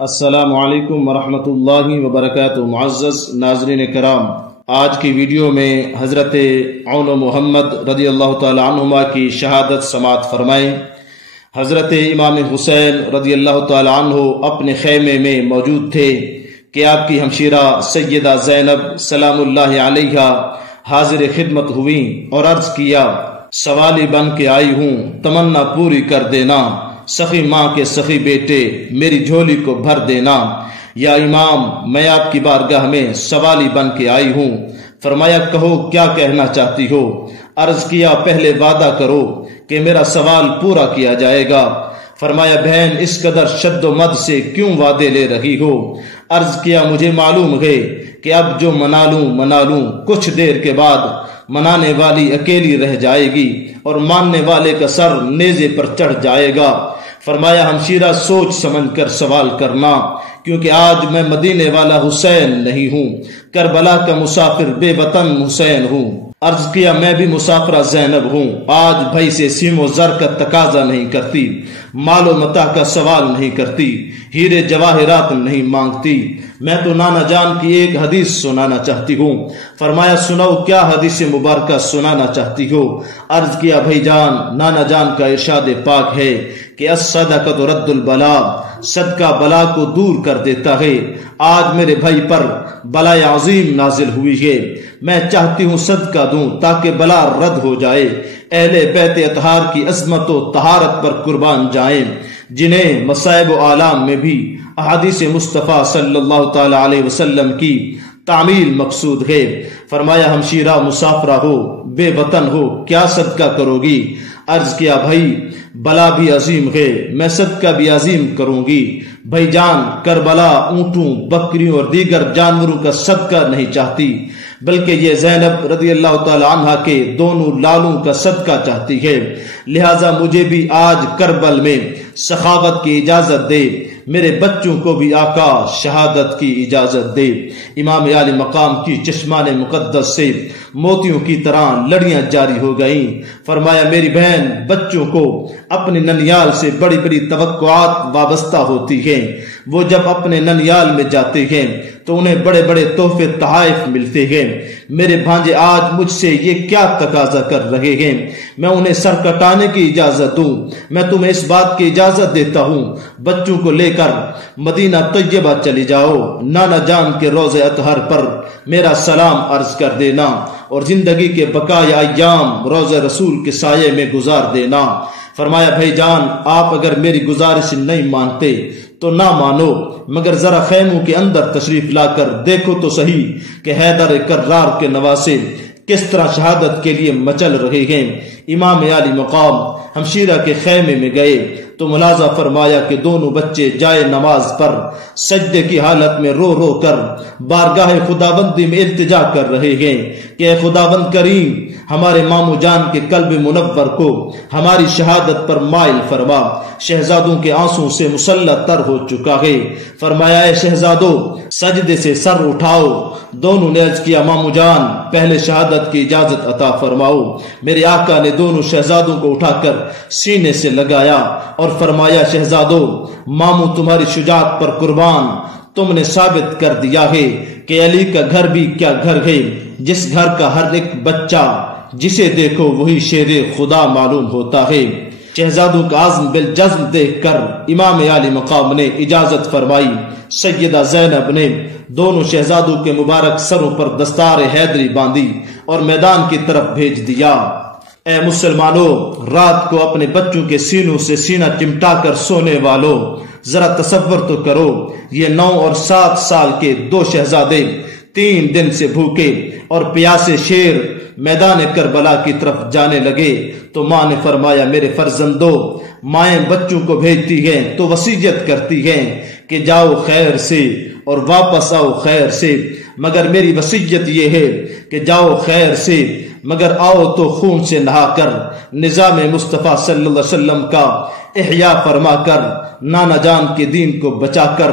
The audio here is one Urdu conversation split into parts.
السلام علیکم ورحمۃ اللہ وبرکاتہ۔ معزز ناظرین کرام، آج کی ویڈیو میں حضرت عون محمد رضی اللہ تعالی عنہما کی شہادت سماعت فرمائیں۔ حضرت امام حسین رضی اللہ تعالی عنہ اپنے خیمے میں موجود تھے کہ آپ کی ہمشیرہ سیدہ زینب سلام اللہ علیہا حاضر خدمت ہوئیں اور عرض کیا، سوالی بن کے آئی ہوں، تمنا پوری کر دینا، سخی ماں کے سخی بیٹے میری جھولی کو بھر دینا۔ یا امام، میں آپ کی بارگاہ میں سوالی بن کے آئی ہوں۔ فرمایا، کہو کیا کہنا چاہتی ہو؟ عرض کیا، پہلے وعدہ کرو کہ میرا سوال پورا کیا جائے گا۔ فرمایا، بہن اس قدر شد و مد سے کیوں وعدے لے رہی ہو؟ عرض کیا، مجھے معلوم ہے کہ اب جو منا لوں کچھ دیر کے بعد منانے والی اکیلی رہ جائے گی اور ماننے والے کا سر نیزے پر چڑھ جائے گا۔ فرمایا، ہمشیرہ سوچ سمجھ کر سوال کرنا، کیونکہ آج میں مدینے والا حسین نہیں ہوں، کربلا کا مسافر بے وطن حسین ہوں۔ عرض کیا، میں بھی مسافرہ زینب ہوں، آج بھائی سے سیم و زر کا تقاضا نہیں کرتی، مال و متاع کا سوال نہیں کرتی، ہیرے جواہرات نہیں مانگتی، میں تو نانا جان کی ایک حدیث سنانا چاہتی ہوں۔ فرمایا، سناؤ، کیا حدیث مبارکہ سنانا چاہتی ہو؟ عرض کیا، بھائی جان، نانا جان کا ارشاد پاک ہے کہ الصدقۃ رد البلاء، صدقہ بلا کو دور کر دیتا ہے۔ آج میرے بھائی پر بلا عظیم نازل ہوئی ہے، میں چاہتی ہوں صدقہ دوں تاکہ بلا رد ہو جائے۔ اہل بیت اطہار کی عظمت و طہارت پر قربان جائیں، جنہیں مصائب و آلام میں بھی احادیث مصطفیٰ صلی اللہ تعالی علیہ وسلم کی تعمیل مقصود ہے۔ فرمایا، ہمشیرہ مسافرہ ہو، بے وطن ہو، کیا صدقہ کرو گی؟ عرض کیا، بھائی بلا بھی عظیم ہے، میں صدقہ بھی عظیم کروں گی۔ بھائی جان، کربلا اونٹوں، بکریوں اور دیگر جانوروں کا صدقہ نہیں چاہتی، بلکہ یہ زینب رضی اللہ تعالی عنہا کے دونوں لالوں کا صدقہ چاہتی ہے۔ لہٰذا مجھے بھی آج کربل میں سخاوت کی اجازت دے، میرے بچوں کو بھی آقا شہادت کی اجازت دے۔ امام عالی مقام کی چشمان مقدس سے موتیوں کی طرح لڑیاں جاری ہو گئیں۔ فرمایا، میری بہن، بچوں کو اپنے ننیال سے بڑی بڑی توقعات وابستہ ہوتی ہیں، وہ جب اپنے ننیال میں جاتے ہیں تو انہیں بڑے بڑے تحفے تحائف ملتے ہیں۔ میرے بھانجے آج مجھ سے یہ کیا تقاضا کر رہے ہیں؟ میں انہیں سر کٹانے کی اجازت دوں؟ میں تمہیں اس بات کی اجازت دیتا ہوں، بچوں کو لے کر مدینہ طیبہ چلی جاؤ، نانا جان کے روضہ اطہر پر میرا سلام عرض کر دینا اور زندگی کے بقایا ایام روضہ رسول کے سائے میں گزار دینا۔ فرمایا، بھائی جان، آپ اگر میری گزارش نہیں مانتے تو نہ مانو، مگر ذرا خیموں کے اندر تشریف لا کر دیکھو تو صحیح کہ حیدر کرار کے نواسے کس طرح شہادت کے لیے مچل رہے ہیں۔ امام عالی مقام ہمشیرہ کے خیمے میں گئے تو ملاحظہ فرمایا کہ دونوں بچے جائے نماز پر سجدے کی حالت میں رو رو کر بارگاہ خداوندی میں التجا کر رہے ہیں کہ اے خداوند کریم، ہمارے مامو جان کے قلب منور کو ہماری شہادت پر مائل فرما۔ شہزادوں کے آنسوں سے مسلح تر ہو چکا ہے۔ فرمایا، اے شہزادوں، سجدے سے سر اٹھاؤ۔ دونوں نے عرض کیا، مامو جان، پہلے شہادت کی اجازت عطا فرماؤ۔ میرے آقا نے دونوں شہزادوں کو اٹھا کر سینے سے لگایا اور فرمایا، شہزادوں، مامو تمہاری شجاعت پر قربان، تم نے ثابت کر دیا ہے کہ علی کا گھر بھی کیا گھر ہے، جس گھر کا ہر ایک بچہ جسے دیکھو وہی شیر خدا معلوم ہوتا ہے۔ شہزادوں کا عزم بالجزم دیکھ کر امام عالی مقام نے اجازت فرمائی۔ سیدہ زینب نے دونوں شہزادوں کے مبارک سروں پر دستار حیدری باندھی اور میدان کی طرف بھیج دیا۔ اے مسلمانوں، رات کو اپنے بچوں کے سینوں سے سینہ چمٹا کر سونے والوں، ذرا تصور تو کرو، یہ 9 اور 7 سال کے 2 شہزادے 3 دن سے بھوکے اور پیاسے شیر میدان کربلا کی طرف جانے لگے تو ماں نے فرمایا، میرے فرزندو، مائیں بچوں کو بھیجتی ہیں تو وصیت کرتی ہیں کہ جاؤ خیر سے اور واپس آؤ خیر سے، مگر میری وصیت یہ ہے کہ جاؤ خیر سے مگر آؤ تو خون سے نہا کر نظام مصطفیٰ صلی اللہ علیہ وسلم کا احیاء فرما کر نانا جان کے دین کو بچا کر۔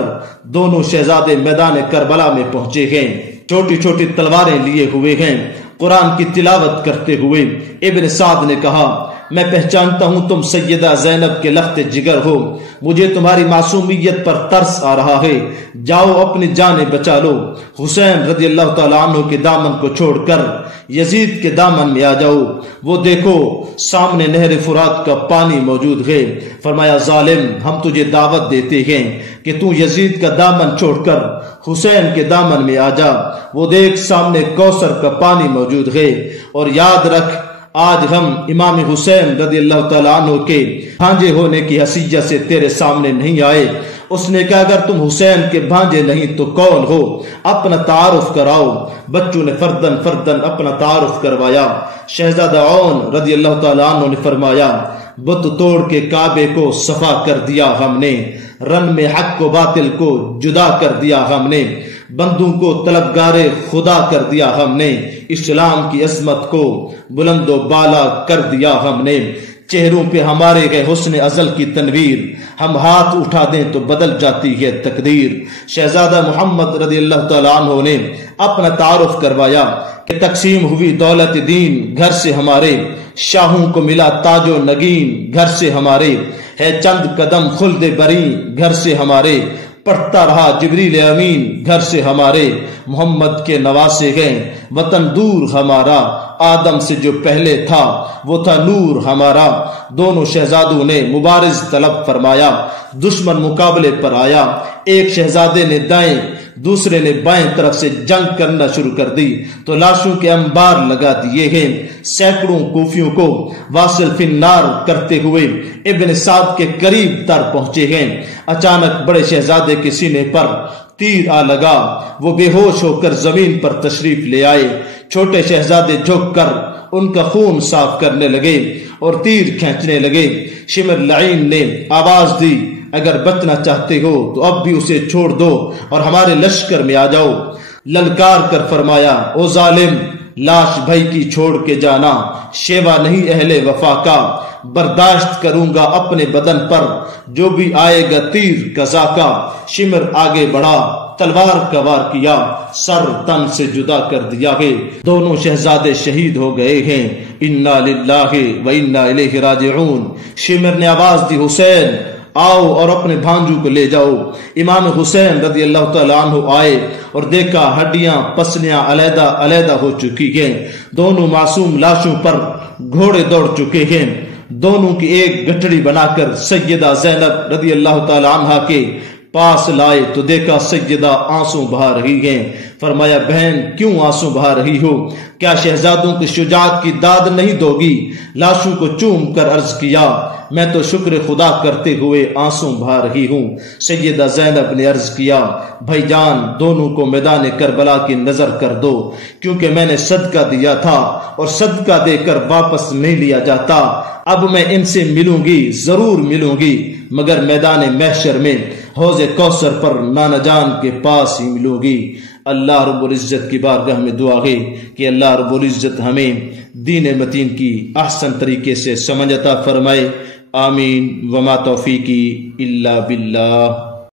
دونوں شہزادے میدان کربلا میں پہنچے ہیں، چھوٹی چھوٹی تلواریں لیے ہوئے ہیں، قرآن کی تلاوت کرتے ہوئے۔ ابن سعد نے کہا، میں پہچانتا ہوں تم سیدہ زینب کے لخت جگر ہو، مجھے تمہاری معصومیت پر ترس آ رہا ہے، جاؤ اپنی جانیں بچا لو۔ حسین رضی اللہ تعالیٰ عنہ کے دامن کو چھوڑ کر یزید کے دامن میں آ جاؤ، وہ دیکھو سامنے نہر فرات کا پانی موجود ہے۔ فرمایا ظالم، ہم تجھے دعوت دیتے ہیں کہ تو یزید کا دامن چھوڑ کر حسین کے دامن میں آ جا، وہ دیکھ سامنے کوثر کا پانی موجود ہے، اور یاد رکھ آج ہم امام حسین رضی اللہ تعالیٰ عنہ کے بھانجے ہونے کی حیثیت سے تیرے سامنے نہیں آئے۔ اس نے کہا اگر تم حسین کے بھانجے نہیں تو کون ہو، اپنا تعارف کراؤ۔ بچوں نے فردن فردن اپنا تعارف کروایا۔ شہزادہ عون رضی اللہ تعالیٰ عنہ نے فرمایا بت توڑ کے کعبے کو صفا کر دیا ہم نے، رن میں حق و باطل کو جدا کر دیا ہم نے، بندوں کو طلبگار خدا کر دیا ہم نے، اسلام کی عظمت کو بلند و بالا کر دیا ہم نے، چہروں پہ ہمارے گئے حسن ازل کی تنویر، ہم ہاتھ اٹھا دیں تو بدل جاتی ہے تقدیر۔ شہزادہ محمد رضی اللہ تعالیٰ عنہ نے اپنا تعارف کروایا کہ تقسیم ہوئی دولت دین گھر سے ہمارے، شاہوں کو ملا تاج و نگین گھر سے ہمارے، ہے چند قدم خلد بری گھر سے ہمارے، پڑھتا رہا جبریل امین گھر سے ہمارے، محمد کے نواسے گئے وطن دور ہمارا، آدم سے جو پہلے تھا وہ تھا نور ہمارا۔ دونوں شہزادوں نے مبارز طلب فرمایا، دشمن مقابلے پر آیا، ایک شہزادے نے دائیں دوسرے نے بائیں طرف سے جنگ کرنا شروع کر دی تو لاشوں کے انبار لگا دیے ہیں، سینکڑوں کوفیوں کو واصل فی النار کرتے ہوئے ابن سعد کے قریب تر پہنچے ہیں۔ اچانک بڑے شہزادے کے سینے پر تیر آ لگا، وہ بے ہوش ہو کر زمین پر تشریف لے آئے۔ چھوٹے شہزادے جھک کر ان کا خون صاف کرنے لگے اور تیر کھینچنے لگے۔ شمر لعین نے آواز دی اگر بچنا چاہتے ہو تو اب بھی اسے چھوڑ دو اور ہمارے لشکر میں آ جاؤ۔ للکار کر فرمایا او ظالم، لاش بھائی کی چھوڑ کے جانا شیوا نہیں اہل وفا کا، برداشت کروں گا اپنے بدن پر جو بھی آئے گا تیر قضا کا۔ شمر آگے بڑھا، تلوار کا وار کیا، سر تن سے جدا کر دیا ہے۔ دونوں شہزادے شہید ہو گئے ہیں، انا للہ و انا الیہ راجعون۔ شمر نے آواز دی حسین آؤ اور اپنے بھانجو کو لے جاؤ۔ امام حسین رضی اللہ تعالیٰ عنہ آئے اور دیکھا ہڈیاں پسلیاں علیحدہ علیحدہ ہو چکی ہیں، دونوں معصوم لاشوں پر گھوڑے دوڑ چکے ہیں۔ دونوں کی ایک گٹھڑی بنا کر سیدہ زینب رضی اللہ تعالیٰ عنہ کے پاس لائے تو دیکھا سیدہ آنسو بہا رہی ہیں۔ فرمایا بہن کیوں آنسو بہا رہی ہو، کیا شہزادوں کی شجاعت کی داد نہیں دو گی؟ لاشوں کو چوم کر عرض کیا میں تو شکر خدا کرتے ہوئے آنسو بہا رہی ہوں۔ سیدہ زینب نے عرض کیا بھائی جان دونوں کو میدان کربلا کی نظر کر دو، کیونکہ میں نے صدقہ دیا تھا اور صدقہ دے کر واپس نہیں لیا جاتا۔ اب میں ان سے ملوں گی، ضرور ملوں گی، مگر میدان محشر میں حوض کوثر پر نانا جان کے پاس ہی ملوں گی۔ اللہ رب العزت کی بارگاہ میں دعا ہے کہ اللہ رب العزت ہمیں دین متین کی احسن طریقے سے سمجھ عطا فرمائے، آمین۔ وما توفیقی الا باللہ۔